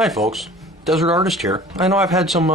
Hi folks, Desert Artist here. I know I've had some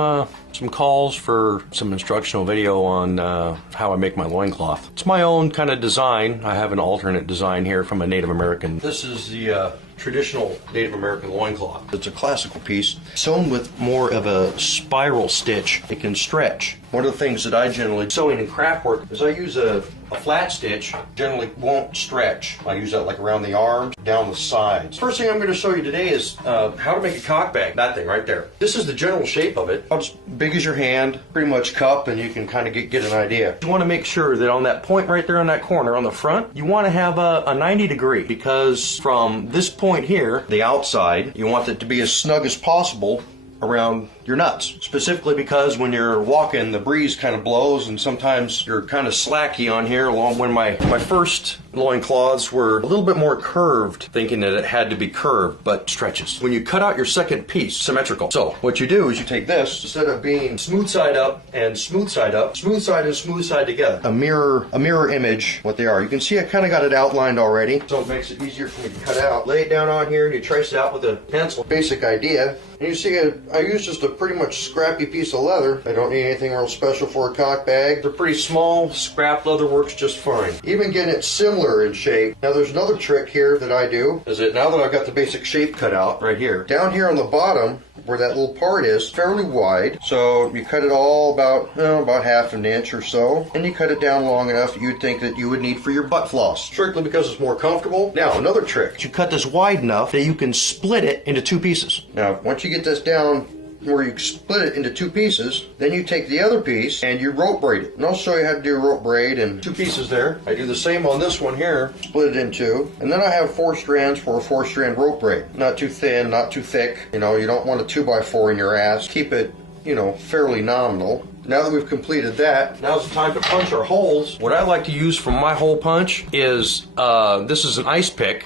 calls for some instructional video on how I make my loincloth. It's my own kind of design. I have an alternate design here from a Native American. This is the traditional Native American loincloth. It's a classical piece, sewn with more of a spiral stitch. It can stretch. One of the things that I generally sewing in craft work is I use a flat stitch, generally won't stretch. I use that like around the arms, down the sides. First thing I'm going to show you today is how to make a cock bag. That thing right there. This is the general shape of it. About as big as your hand, pretty much cup, and you can kind of get an idea. You want to make sure that on that point right there on that corner on the front, you want to have a 90 degree, because from this point here, the outside, you want it to be as snug as possible around your nuts, specifically because when you're walking the breeze kind of blows and sometimes you're kind of slacky on here. Along when my first loincloths were a little bit more curved, thinking that it had to be curved, but stretches. When you cut out your second piece, symmetrical. So what you do is you take this, instead of being smooth side up and smooth side up, smooth side and smooth side together. A mirror image what they are. You can see I kind of got it outlined already, so it makes it easier for me to cut out. Lay it down on here and you trace it out with a pencil. Basic idea. And you see I use just a pretty much scrappy piece of leather. I don't need anything real special for a cock bag. They're pretty small. Scrap leather works just fine. Even getting it similar in shape. Now there's another trick here that I do, is that now that I've got the basic shape cut out right here, down here on the bottom where that little part is fairly wide, so you cut it all about half an inch or so, and you cut it down long enough that you'd think that you would need for your butt floss, strictly because it's more comfortable. Now another trick, you cut this wide enough that you can split it into two pieces. Now once you get this down where you split it into two pieces, then you take the other piece and you rope braid it. And I'll show you how to do a rope braid in two pieces there. I do the same on this one here, split it in two, and then I have 4 strands for a 4-strand rope braid. Not too thin, not too thick. You know, you don't want a 2x4 in your ass. Keep it, you know, fairly nominal. Now that we've completed that, now's the time to punch our holes. What I like to use for my hole punch is, this is an ice pick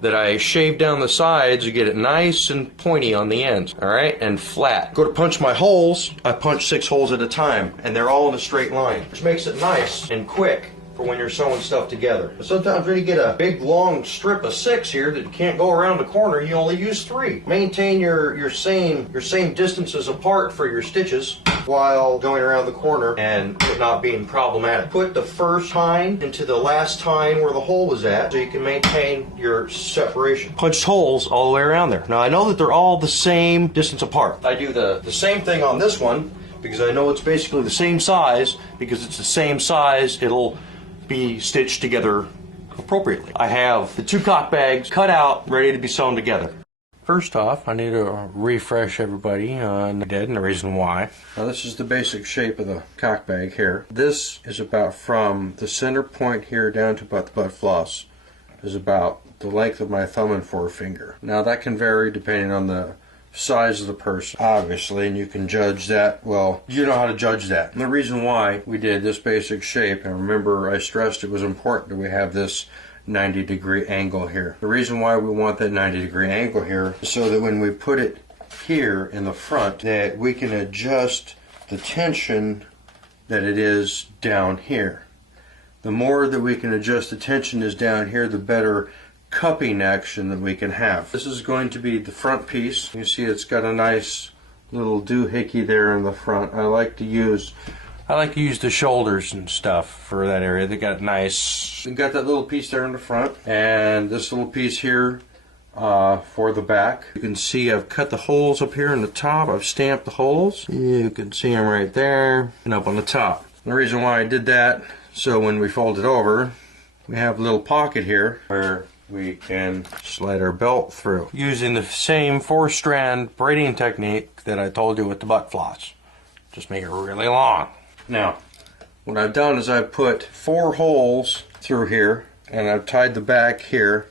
that I shave down the sides. You get it nice and pointy on the ends, all right, and flat. Go to punch my holes, I punch 6 holes at a time, and they're all in a straight line, which makes it nice and quick for when you're sewing stuff together. But sometimes when you get a big long strip of 6 here that you can't go around the corner, you only use 3. Maintain your same distances apart for your stitches while going around the corner and it not being problematic. Put the first tine into the last tine where the hole was at so you can maintain your separation. Punched holes all the way around there. Now I know that they're all the same distance apart. I do the same thing on this one because I know it's basically the same size. Because it's the same size, it'll be stitched together appropriately. I have the 2 cock bags cut out, ready to be sewn together. First off, I need to refresh everybody on the dead and the reason why. Now this is the basic shape of the cock bag here. This is about from the center point here down to about the butt floss is about the length of my thumb and forefinger. Now that can vary depending on the size of the person, obviously, and you can judge that. Well, you know how to judge that. And the reason why we did this basic shape, and remember I stressed it was important that we have this 90-degree angle here. The reason why we want that 90-degree angle here is so that when we put it here in the front, that we can adjust the tension that it is down here. The more that we can adjust the tension is down here, the better cupping action that we can have. This is going to be the front piece. You see it's got a nice little doohickey there in the front. I like to use the shoulders and stuff for that area. They got nice. They got that little piece there in the front, and this little piece here for the back. You can see I've cut the holes up here in the top. I've stamped the holes. You can see them right there and up on the top. And the reason why I did that, so when we fold it over, we have a little pocket here where we can slide our belt through using the same 4-strand braiding technique that I told you with the butt floss. Just make it really long. Now, what I've done is I've put 4 holes through here and I've tied the back here,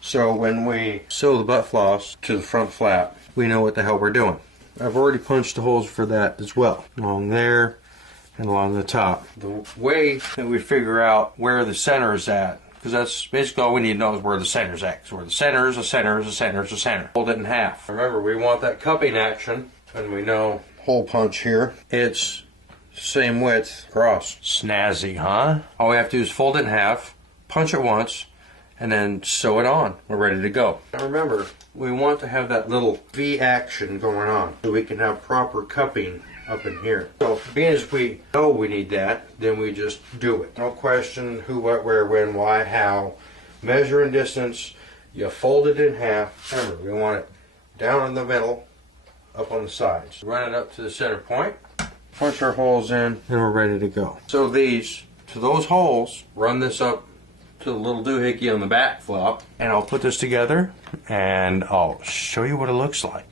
so when we sew the butt floss to the front flap, we know what the hell we're doing. I've already punched the holes for that as well, along there and along the top. The way that we figure out where the center is at, because that's basically all we need to know is where the center's at. Because where the center is, a center is a center is a center. Fold it in half. Remember, we want that cupping action, and we know hole punch here. It's same width across. Snazzy, huh? All we have to do is fold it in half, punch it once, and then sew it on. We're ready to go. Now remember, we want to have that little V action going on so we can have proper cupping up in here. So being as we know we need that, then we just do it. No question who, what, where, when, why, how. Measure and distance. You fold it in half. Remember, we want it down in the middle, up on the sides. Run it up to the center point. Punch our holes in, and we're ready to go. So to those holes, run this up to the little doohickey on the back flop, and I'll put this together and I'll show you what it looks like.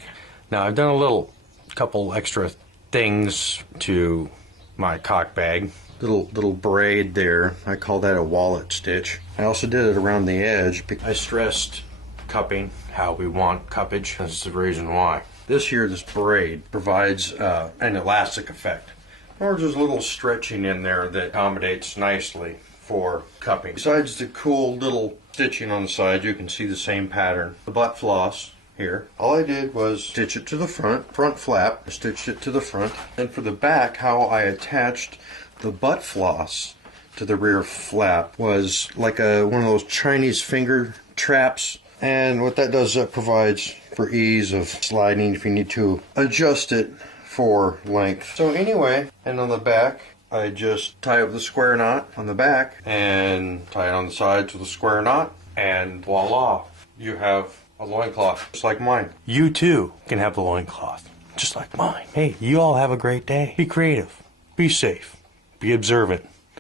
Now I've done a couple extra things to my cock bag. Little braid there. I call that a wallet stitch. I also did it around the edge. I stressed cupping, how we want cuppage. That's the reason why. This braid provides an elastic effect. Or just a little stretching in there that accommodates nicely for cupping. Besides the cool little stitching on the side, you can see the same pattern. The butt floss here. All I did was stitch it to the front flap, stitched it to the front. And for the back, how I attached the butt floss to the rear flap was like one of those Chinese finger traps. And what that does, that provides for ease of sliding if you need to adjust it for length. So anyway, and on the back, I just tie up the square knot on the back and tie it on the sides with a square knot, and voila, you have a loincloth just like mine. You too can have the loincloth just like mine. Hey, you all have a great day. Be creative, be safe, be observant.